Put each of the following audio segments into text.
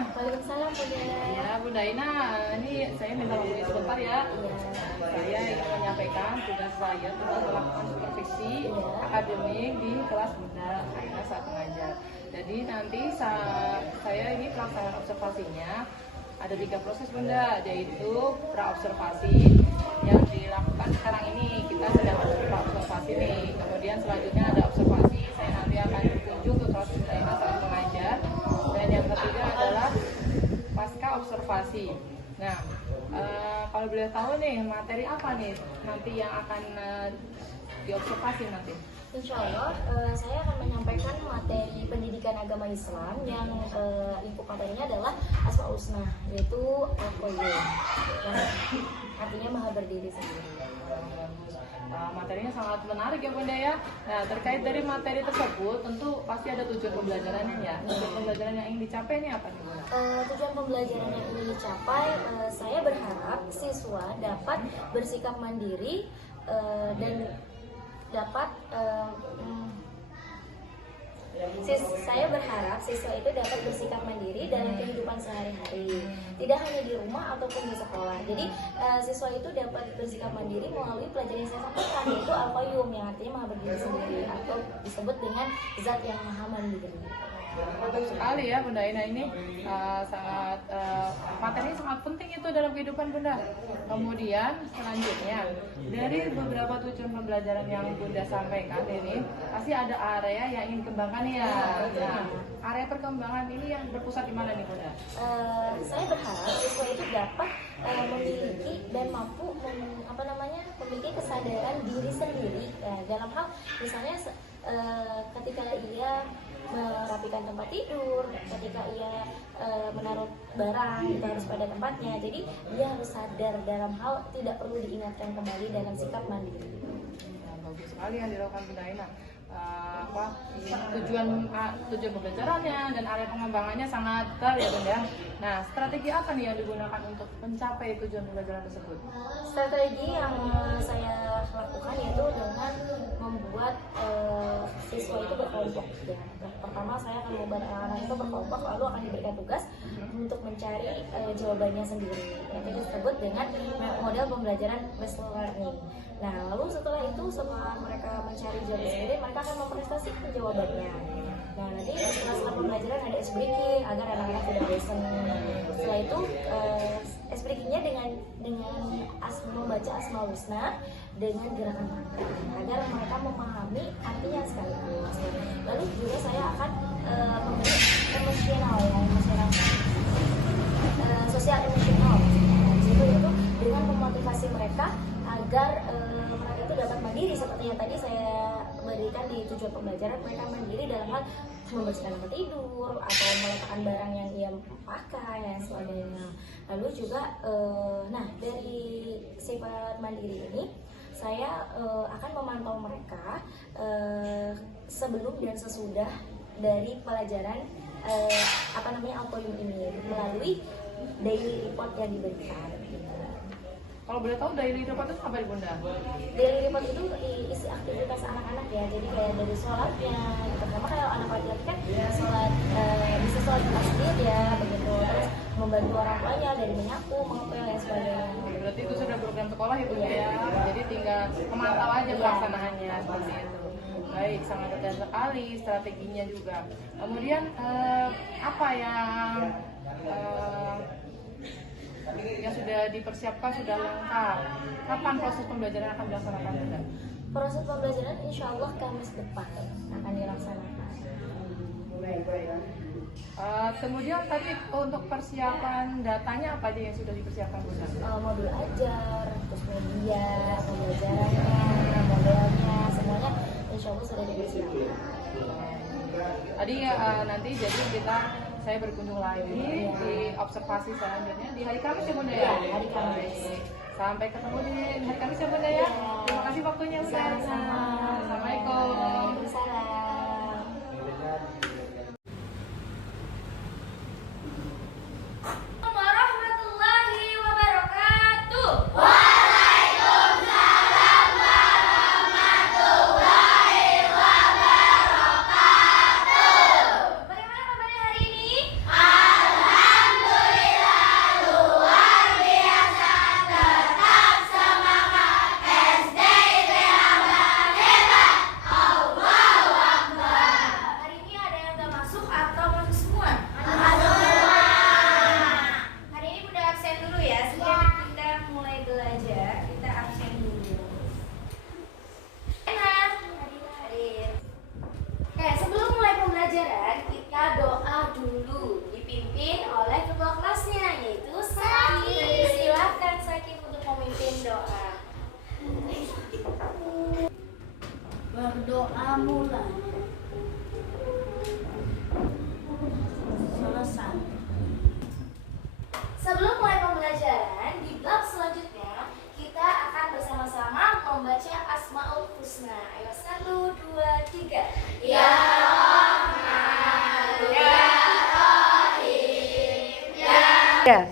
Waalaikumsalam Bunda. Ya, Bunda Ina, ini saya minta waktunya sebentar ya. Saya ingin menyampaikan tugas saya tentang melakukan supervisi akademik di kelas Bunda Aina saat mengajar. Jadi nanti saya ini pelaksanaan observasinya ada 3 proses Bunda, yaitu pra-observasi yang dilakukan sekarang ini. Kita sedang pra-observasi nih. Kemudian selanjutnya ada observasi, saya nanti akan berkunjung ke kelas Bunda Ina saat mengajar. Dan yang ketiga adalah pasca observasi. Nah, kalau boleh tahu nih materi apa nih nanti yang akan diobservasi nanti? Insya Allah saya akan menyampaikan materi pendidikan agama Islam yang lingkup materinya adalah Asmaul Husna, yaitu Al-Qayyum, yang artinya maha berdiri sendiri. Materinya sangat menarik ya Bunda ya. Nah, terkait dari materi tersebut tentu pasti ada tujuan pembelajarannya ya. Tujuan pembelajaran yang ingin dicapai ini apa nih Bunda? Tujuan pembelajaran yang ingin dicapai, saya berharap siswa dapat bersikap mandiri dan dapat saya berharap siswa itu dapat bersikap mandiri dalam kehidupan sehari-hari, tidak hanya di rumah ataupun di sekolah. Jadi siswa itu dapat bersikap mandiri melalui pelajaran yang saya sampaikan, yaitu Al-Qayyum, yang artinya maha berdiri sendiri atau disebut dengan zat yang maha mandiri. Betul sekali ya Bunda Ina, ini sangat materi sangat penting itu dalam kehidupan Bunda. Kemudian selanjutnya dari beberapa tujuan pembelajaran yang Bunda sampaikan ini pasti ada area yang ingin kembangkan ya. Nah, area perkembangan ini yang berpusat di mana nih Bunda? Saya berharap siswa itu dapat memiliki dan mampu memiliki kesadaran diri sendiri dalam hal misalnya ketika ia merapikan tempat tidur, ketika ia menaruh barang itu harus pada tempatnya. Jadi dia harus sadar dalam hal tidak perlu diingatkan kembali dalam sikap mandiri. Bagus sekali yang dilakukan Bunda Ina. Tujuan pembelajarannya dan area pengembangannya sangat clear ya Bunda. Nah, strategi apa nih yang digunakan untuk mencapai tujuan pembelajaran tersebut? Strategi yang saya lakukan yaitu dengan membuat siswa itu berkelompok ya. Pertama saya akan membuat anak-anak itu berkelompok, lalu akan diberikan tugas untuk mencari jawabannya sendiri. Yang disebut dengan model pembelajaran western learning. Nah, lalu setelah mereka mencari jawaban sendiri, mereka akan mempresentasikan jawabannya. Nah, nanti setelah pembelajaran ada ice breaking agar anak-anak tidak bosan. Setelah itu ice breakingnya dengan membaca Asmaul Husna dengan gerakan tangan agar mereka memahami artinya sekaligus. Lalu juga saya akan memberi sosial emosional. Itu dengan memotivasi mereka agar mereka itu dapat mandiri seperti yang tadi saya berikan di tujuan pembelajaran. Mereka mandiri dalam hal membersihkan tempat tidur atau meletakkan barang yang ia pakai dan sebagainya. Lalu juga dari sifat mandiri ini saya akan memantau mereka sebelum dan sesudah dari pelajaran Al-Qayyum ini melalui daily report yang diberikan. Kalau boleh tahu daily report itu apa Bunda? Daily report itu isi aktivitas anak-anak ya. Jadi kayak dari sholatnya, pertama kalau anak laki-laki kan sholat bisa sholat di masjid ya, begitu. Terus membantu orang tuanya dari menyapu, mengepel dan sebagainya. Berarti itu sudah program sekolah ya Bunda ya. Jadi tinggal memantau aja pelaksanaannya seperti itu. Baik, sangat detail sekali strateginya juga. Kemudian apa yang sudah dipersiapkan, sudah lengkap? Kapan proses pembelajaran akan dilaksanakan Bunda? Proses pembelajaran insya Allah Kamis depan akan dilaksanakan. Baik. Kemudian tadi untuk persiapan datanya apa aja yang sudah dipersiapkan Bunda? Modul ajar, terus media, pembelajarannya, modelnya, semuanya insya Allah sudah dipersiapkan. Tadi nanti jadi saya berkunjung lagi di observasi selanjutnya di hari Kamis ya Bunda ya? Hari Kamis. Sampai ketemu di hari Kamis ya Bunda ya? Terima kasih waktunya Bunda. Assalamualaikum. Waalaikumsalam. Warahmatullahi wabarakatuh. Bagaimana kabarnya hari ini? Alhamdulillah. Berdoa mulai. Selesai. Sebelum mulai pembelajaran, di bab selanjutnya kita akan bersama-sama membaca Asmaul Husna. Ayo 1, 2, 3. Ya Rahman, ya Rahim, ya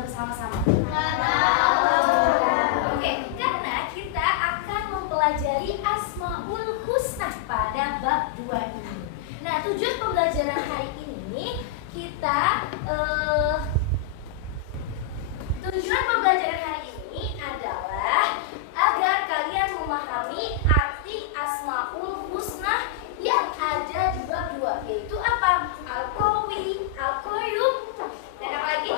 bersama-sama. Oke, karena kita akan mempelajari Asmaul Husna pada bab 2 ini. Nah, tujuan pembelajaran hari ini adalah agar kalian memahami arti Asmaul Husna yang ada di bab 2, yaitu apa? Al-Qawi, Al-Qayyum, dan apa lagi?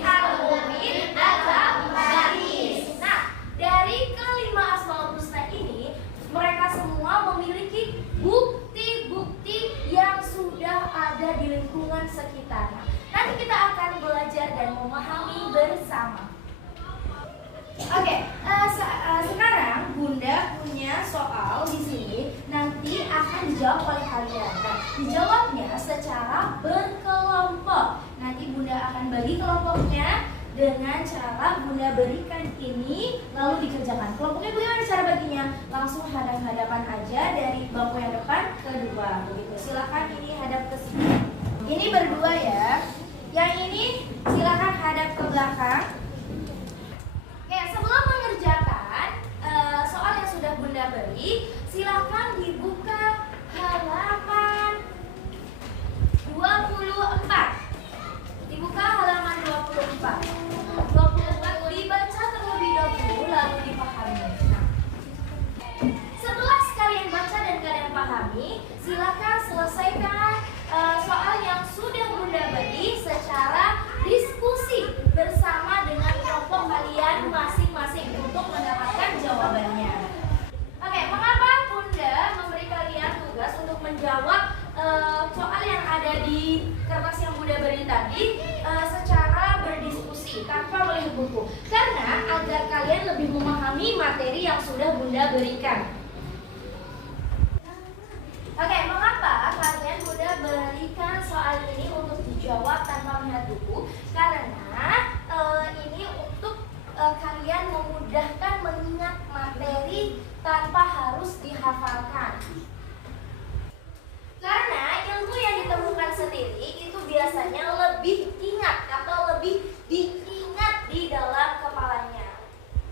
Al-Mu'min, Al-Baris. Nah, dari kelima Asmaul Husna ini, mereka semua memiliki bukti-bukti yang sudah ada di lingkungan sekitar. Nanti kita akan belajar dan memahami bersama. Oke, sekarang Bunda punya soal di sini, nanti akan dijawab oleh kalian. Nah, dijawabnya secara berkelompok. Nanti Bunda akan bagi kelompoknya dengan cara Bunda berikan ini, lalu dikerjakan. Kelompoknya bagaimana cara baginya? Langsung hadap-hadapan aja dari bangku yang depan ke dua. Begitu. Silakan ini hadap ke sini. Ini berdua ya. Yang ini silakan hadap ke belakang. Oke, sebelum mengerjakan soal yang sudah Bunda beri, silakan dibuka halaman 24. Dibuka halaman 24. 24 dibaca terlebih dahulu lalu dipahami. Nah, setelah sekalian baca dan kalian pahami, silakan selesaikan soal yang sudah Bunda beri secara diskusi bersama dengan kelompok kalian masing-masing untuk mendapatkan jawabannya. Oke, mengapa Bunda memberi kalian tugas untuk menjawab soal yang ada di kertas yang Bunda beri tadi secara berdiskusi tanpa melihat buku? Karena agar kalian lebih memahami materi yang sudah Bunda berikan. Oke, mengapa kalian Bunda berikan soal ini untuk dijawab tanpa melihat buku? Karena ini untuk kalian memudahkan mengingat materi tanpa harus dihafalkan. Karena ilmu yang ditemukan sendiri itu biasanya lebih ingat atau lebih diingat di dalam kepalanya.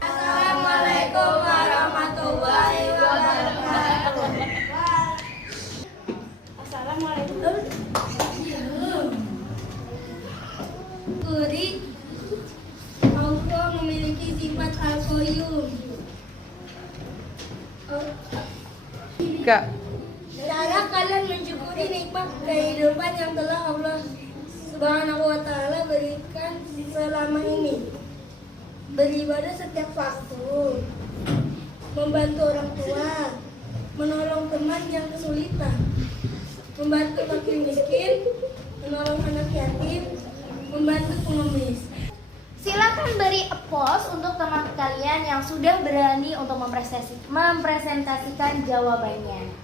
Assalamualaikum warahmatullahi wabarakatuh. Assalamualaikum. Guri, Allah memiliki sifat Al-Qayyum. Kak. Cara kalian mensyukuri nikmat kehidupan yang telah Allah Subhanahu wa Ta'ala berikan selama ini. Beribadah setiap waktu, membantu orang tua, menolong teman yang kesulitan, membantu fakir miskin, menolong anak yatim, membantu pengemis. Silakan beri applause untuk teman kalian yang sudah berani untuk mempresentasikan jawabannya.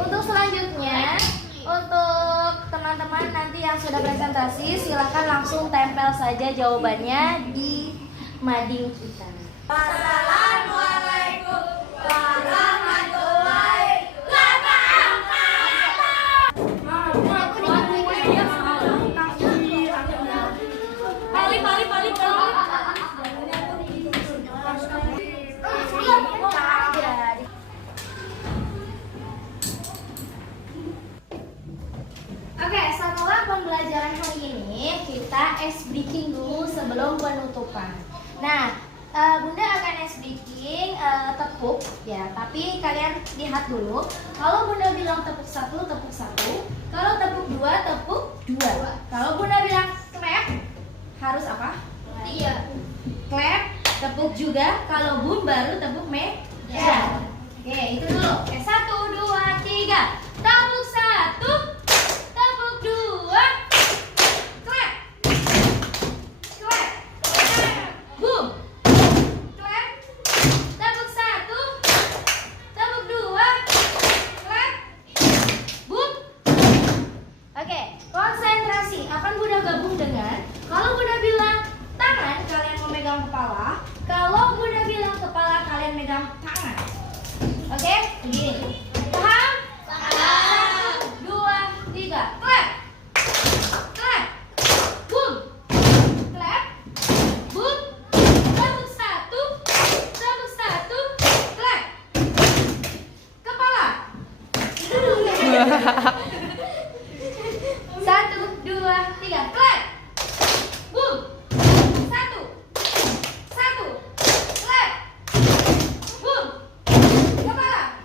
Untuk selanjutnya, untuk teman-teman nanti yang sudah presentasi, silakan langsung tempel saja jawabannya di mading kita. Assalamualaikum warahmatullahi Oke, setelah pembelajaran hari ini kita ice breaking dulu sebelum penutupan. Nah, Bunda akan ice breaking tepuk ya, tapi kalian lihat dulu. Kalau Bunda bilang tepuk satu, tepuk satu. Kalau tepuk dua, tepuk dua. Kalau Bunda bilang clap, harus apa? Tiga. Clap, tepuk juga. Kalau Bun baru tepuk meja. Oke, itu dulu. Oke, 1, 2, 3. Tepuk satu, tepuk dua, clap, clap, boom, clap, tepuk satu, tepuk dua, clap, boom. Oke, konsentrasi. Akan Bunda gabung dengan kalau Bunda bilang tangan, kalian memegang kepala. Kalau Bunda bilang kepala, kalian megang tangan. Oke, begini. Paham? Paham. 1, 2, 3. Clap. Clap. Boom. Clap. Boom. Tepuk satu. Tepuk satu. Clap. Kepala. 1, 2, 3. Clap. Boom. Satu. Satu. Clap. Boom. Kepala.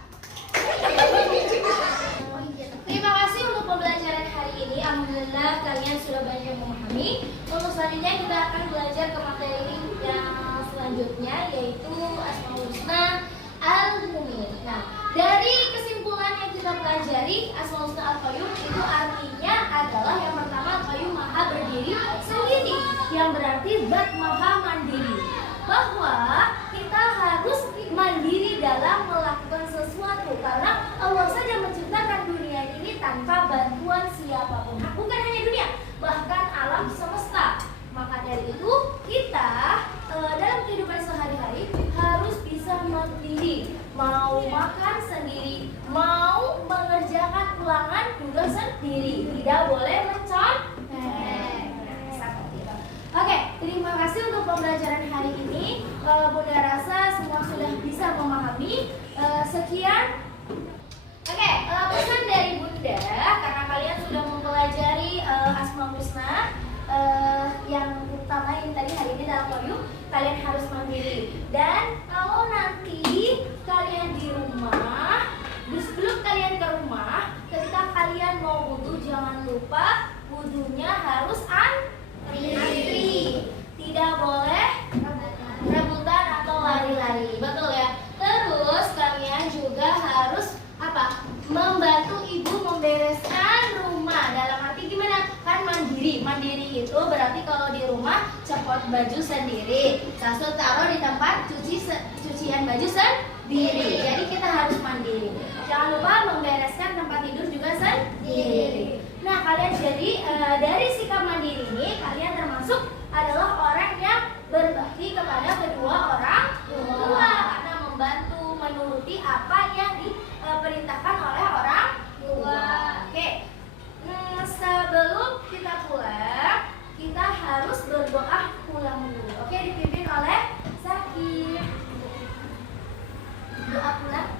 Terima kasih untuk pembelajaran hari ini. Alhamdulillah kalian sudah banyak memahami. Untuk selanjutnya kita akan belajar ke materi yang selanjutnya, yaitu Asmaul Husna Al-Mumin. Nah, dari kesimpulan yang kita pelajari, Asmaul Husna Al-Qayyum itu artinya adalah yang pertama, Al-Qayyum maha berdiri sendiri, yang berarti zat maha mandiri. Bahwa kita harus mandiri dalam melakukan sesuatu, karena Allah saja menciptakan dunia ini tanpa bantuan siapapun. Bukan hanya dunia, bahkan alam semesta. Maka dari itu kita dalam kehidupan sehari-hari harus bisa mandiri. Mau makan sendiri, mau mengerjakan ulangan juga sendiri. Tidak boleh mencontek. Oke, terima kasih untuk pembelajaran hari ini. Bunda rasa semua sudah bisa memahami. Sekian. Oke, pesan dari Bunda, karena kalian sudah mempelajari Asmaul Husna yang utama yang tadi hari ini dalam Qayyum, kalian harus mandiri. Dan kalau nanti kalian di rumah, sebelum kalian ke rumah, ketika kalian mau wudu, jangan lupa wudunya harus antri. Tidak boleh rebutan atau lari-lari. Betul ya? Terus kalian juga harus apa? Membantu ibu membereskan rumah. Dalam arti gimana? Kan mandiri. Mandiri itu berarti kalau di rumah copot baju sendiri, kasur taruh di tempat cucian baju sendiri. Jadi kita harus mandiri. Jangan lupa membereskan tempat tidur juga sendiri. Nah, kalian jadi dari sikap mandiri ini kalian termasuk adalah orang yang berbakti kepada kedua orang tua, karena membantu menuruti apa yang diperintahkan oleh orang tua. Oke, sebelum kita pulang, kita harus berdoa pulang dulu. Oke, dipimpin oleh Zakir. Doa pulang.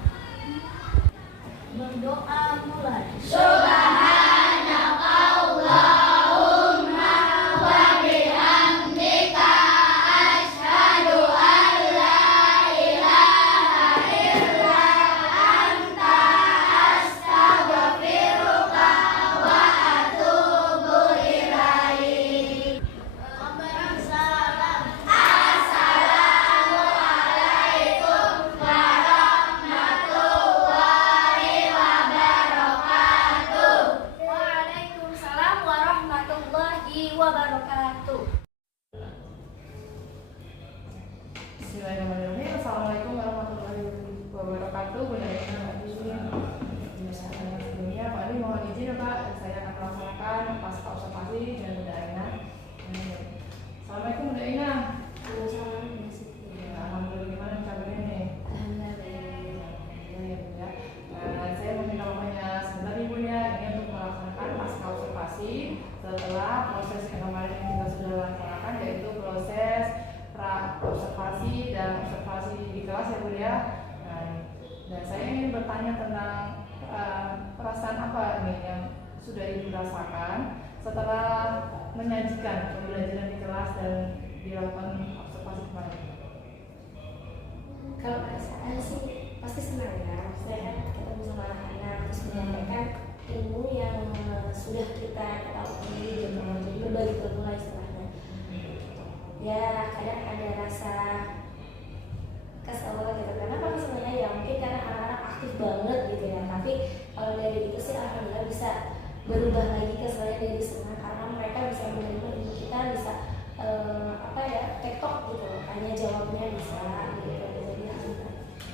Berdoa mulai. Subhanakallahumma wa bihamdika asyhadu an la ilaha illa anta astaghfiruka wa atubu ilaik. Assalamualaikum warahmatullahi wabarakatuh. Waalaikumsalam warahmatullahi wabarakatuh. Bismillahirrahmanirrahim. Assalamualaikum warahmatullahi wabarakatuh. Bunda Ina, Pak Sebelumnya Pak Ali mohon izin ya Pak, saya akan melaksanakan pasca observasi dengan Bunda Ina. Assalamualaikum Bunda Ina. Assalamualaikum ya. Nah, dan saya ingin bertanya tentang perasaan apa nih yang sudah Ibu rasakan setelah menyajikan pembelajaran di kelas dan dilakukan observasi kemarin. Kalau perasaan sih pasti senang ya, maksudnya kan ketemu sama anak-anak terus menyampaikan ilmu yang sudah kita ketahui gitu, jadi berbagi ilmu lah istilahnya. Ya kadang ada rasa kesel gitu, kenapa keselnya ya mungkin karena anak-anak aktif banget gitu ya, tapi kalau dari itu sih alhamdulillah bisa berubah lagi keselnya jadi senang karena mereka bisa menerima ilmu kita, bisa tektok gitu, hanya jawabnya bisa gitu.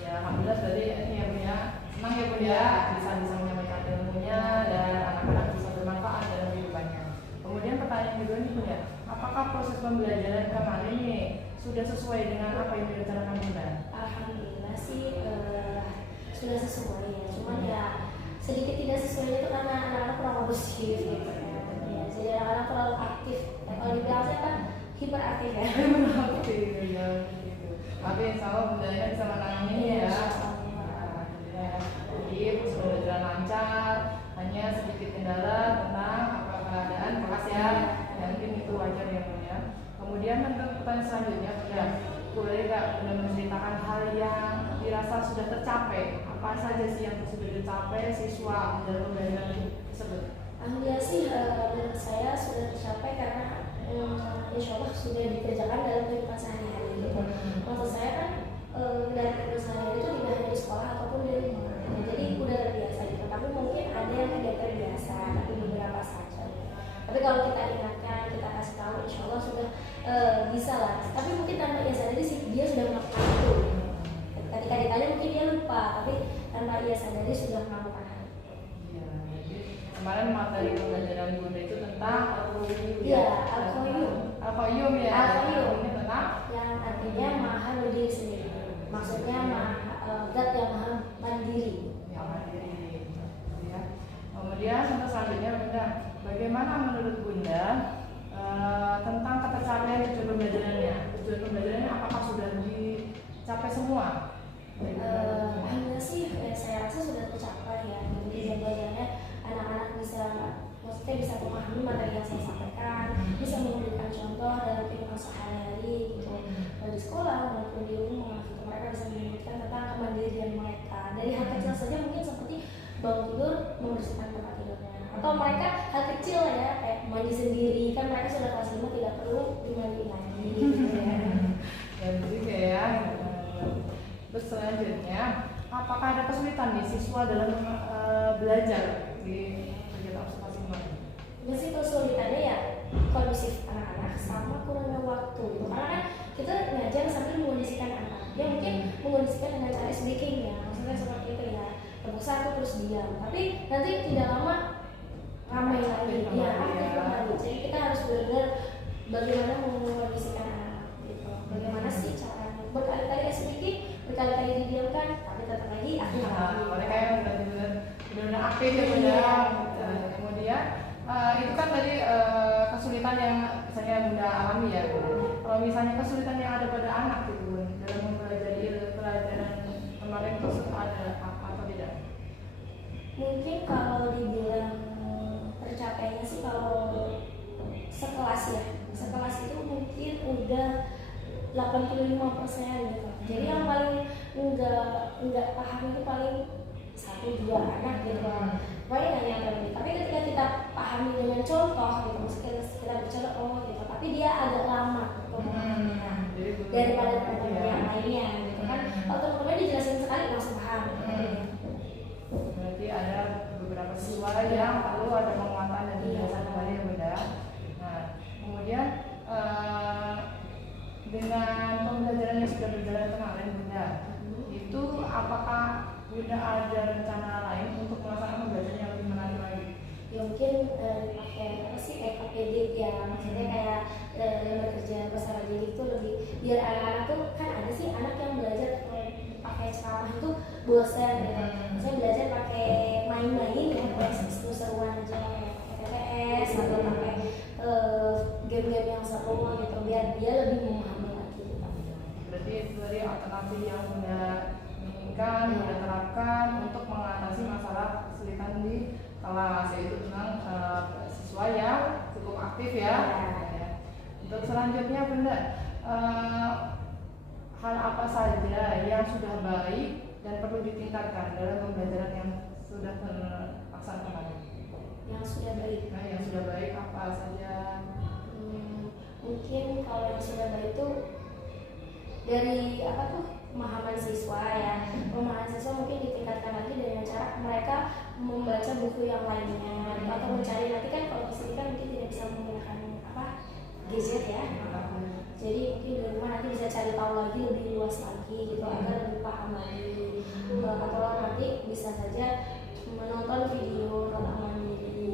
Ya, alhamdulillah tadi ini ya Bu ya, senang ya Bu ya, bisa menyampaikan ilmunya dan anak-anak bisa bermanfaat dalam kehidupannya. Kemudian pertanyaan kedua nih Bu ya, apakah proses pembelajaran kemarin ini sudah sesuai dengan apa yang direncanakan Bunda? Alhamdulillah sih sudah sesuai ya, cuman ya sedikit tidak sesuainya itu karena anak-anak kurang positif gitu ya. Jadi anak-anak terlalu aktif, kalau dibilang saya kan hiperaktif ya. Hiperaktif ya. Tapi insya Allah Bundanya bisa menangani ya. Jadi pembelajaran lancar, hanya sedikit kendala tentang keadaan bekas ya. Ya mungkin itu wajar ya Bu ya. Kemudian untuk pertanyaan selanjutnya ya, boleh nggak Bunda menceritakan hal yang dirasa sudah tercapai? Apa saja sih yang sudah dicapai siswa dalam pembelajaran tersebut? Alhamdulillah sih menurut saya sudah tercapai karena insya Allah sudah dikerjakan dalam kehidupan sehari-hari gitu. Maksud saya kan dari kehidupan sehari-hari itu tidak hanya di sekolah ataupun di rumah. Jadi udah terbiasa gitu. Tapi mungkin ada yang tidak terbiasa, tapi beberapa saja. Tapi kalau kita ingatkan, kita kasih tahu, insya Allah sudah bisa lah. Tapi mungkin tanpa ia sadari sih dia sudah melakukan itu. Ketika ditanya mungkin dia lupa, tapi tanpa ia sadari sudah melakukan hal itu. Ya, jadi kemarin materi pembelajaran Bunda itu tentang al-qayyum ya. Iya, al-qayyum. Al-qayyum ya. Al-qayyum. Ini tentang Yang artinya maha berdiri sendiri. Maksudnya zat yang maha mandiri. yang mandiri. Ya. Kemudian untuk selanjutnya Bunda, bagaimana menurut Bunda tentang ketercapaian tujuan pembelajarannya? Tujuan pembelajarannya apakah sudah dicapai semua? Alhamdulillah sih saya rasa sudah tercapai ya. Jadi belajarnya anak-anak bisa, maksudnya bisa memahami materi yang saya sampaikan, bisa memberikan contoh dalam kehidupan sehari-hari gitu, di sekolah maupun di rumah gitu. Mereka bisa menyebutkan tentang kemandirian mereka dari hal kecil saja, mungkin seperti bangun tidur membersihkan tempat tidurnya, atau mereka hal kecil ya kayak mandi sendiri, kan mereka sudah kelas 5 tidak perlu dimandiin lagi gitu ya. Dan juga ya. Terus selanjutnya, apakah ada kesulitan nih siswa dalam belajar di kegiatan observasi kemarin? Biasanya kesulitannya ya kondusif anak-anak sama kurangnya waktu gitu. Karena kan kita ngajar sambil mengondisikan anak, dia mungkin mengondisikan dengan cara speaking ya, maksudnya seperti itu ya, tepuk satu terus diam, tapi nanti tidak lama ramai lagi ya, aktif kembali. Jadi kita harus benar-benar bagaimana mengondisikan anak gitu, bagaimana sih caranya, berkali-kali speaking, berkali-kali didiamkan, tapi tetap lagi aktif lagi. Mereka yang benar-benar aktif ya Bunda. Kemudian itu kan tadi kesulitan yang misalnya Bunda alami ya. Kalau misalnya kesulitan yang ada pada anak gitu Bun, dalam mempelajari pelajaran kemarin itu ada apa atau tidak? Mungkin kalau dibilang tercapainya sih kalau sekelas ya, sekelas itu mungkin udah 85% gitu. Jadi yang paling enggak paham itu paling 1-2 anak gitu. Pokoknya nggak nyampe lebih. Tapi ketika kita pahami dengan contoh gitu, maksudnya kita bicara gitu, tapi dia agak lama gitu. Daripada teman-teman yang lainnya gitu kan. Kalau teman-teman dijelasin sekali langsung paham. Berarti ada beberapa siswa yang perlu ada penguatan dan penjelasan kembali ya Bunda. Nah, kemudian dengan pembelajaran yang sudah berjalan kemarin Bunda, itu apakah Bunda ada rencana lain untuk melaksanakan pembelajaran yang lebih menarik lagi? Ya mungkin pakai apa sih, kayak pakai edit ya, maksudnya kayak yang bekerja bersama jadi itu lebih biar anak-anak tuh kan ada sih anak yang belajar pakai ceramah itu bosan gitu. Saya belajar pakai main-main ya, kayak seru-seruan aja kayak TTS atau pakai game-game yang seru gitu biar dia lebih memahami lagi gitu. Berarti itu dari alternatif yang Bunda eh, hal apa saja yang sudah baik dan perlu ditingkatkan dalam pembelajaran yang sudah terlaksana kemarin? Yang sudah baik. Nah, yang sudah baik apa saja? Mungkin kalau yang sudah baik itu dari apa tuh, pemahaman siswa ya. Pemahaman siswa mungkin ditingkatkan lagi dengan cara mereka membaca buku yang lainnya atau mencari, nanti kan kalau di sini kan mungkin tidak bisa menggunakan apa, gadget ya. Jadi mungkin di rumah nanti bisa cari tahu lagi lebih luas lagi gitu agar lebih paham lagi. Atau nanti bisa saja menonton video tentang mandiri.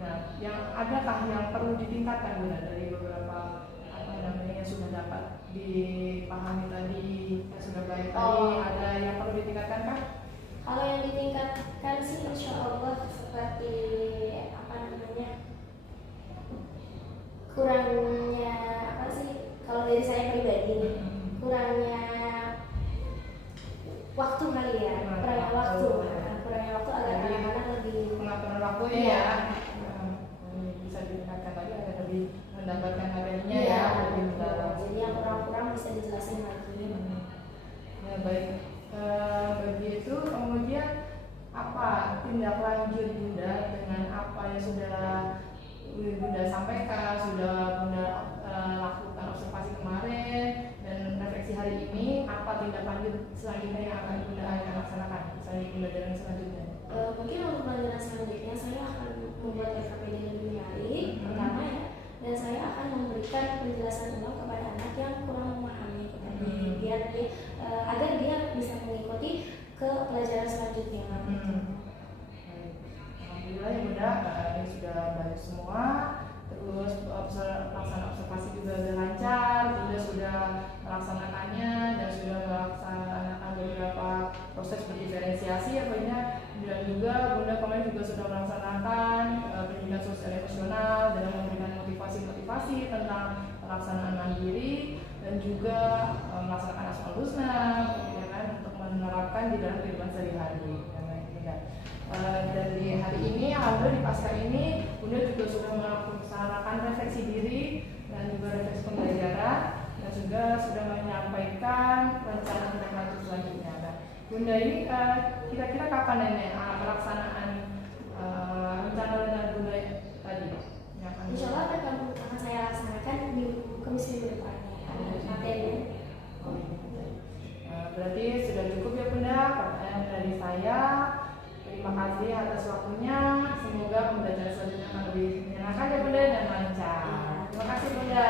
Nah, yang adakah yang perlu ditingkatkan Bunda dari beberapa apa namanya yang sudah dapat dipahami tadi, yang sudah baik tadi, ada yang perlu ditingkatkan kah? Kalau yang ditingkatkan sih insya Allah seperti apa namanya, kurangnya apa sih, kalau dari saya pribadi nih, kurangnya waktu kali ya, kurangnya waktu agar anak-anak lebih Pengaturan waktunya ya. Bisa ditingkatkan lagi agar lebih mendapatkan materinya ya, lebih mendalam. Jadi yang kurang-kurang bisa dijelasin lagi. Ya baik. Begitu kemudian apa tindak lanjut Bunda dengan apa yang sudah Bunda sampaikan, sudah Bunda lakukan observasi kemarin dan refleksi hari ini, apa tindak lanjut selanjutnya yang akan Bunda akan laksanakan misalnya pembelajaran selanjutnya? Mungkin untuk pembelajaran selanjutnya saya akan membuat RKPD lebih menarik pertama ya, dan saya akan memberikan penjelasan ulang kepada anak yang kurang memahami itu tadi, biar dia agar dia bisa mengikuti ke pelajaran selanjutnya. Alhamdulillah ya Bunda, ini sudah baik semua. Terus pelaksanaan observasi juga sudah lancar, Bunda sudah melaksanakannya dan sudah melaksanakan beberapa proses berdiferensiasi ya Bunda. Dan juga Bunda kemarin juga sudah melaksanakan pendidikan sosial emosional dalam memberikan motivasi-motivasi tentang pelaksanaan mandiri dan juga melaksanakan asmaul husna ya kan, untuk menerapkan di dalam kehidupan sehari-hari. Dan di hari ini, alhamdulillah di pasca ini Bunda juga sudah melaksanakan refleksi diri dan juga refleksi pembelajaran dan juga sudah menyampaikan rencana tindak lanjut selanjutnya. Bunda ini kira-kira kapan nenek pelaksanaan rencana Bunda tadi? Insya Allah akan saya laksanakan Kamis minggu depannya materinya. Berarti sudah cukup ya Bunda pertanyaan dari saya. Terima kasih atas waktunya. Semoga pembelajaran selanjutnya akan lebih menyenangkan ya Bunda dan lancar. Terima kasih Bunda.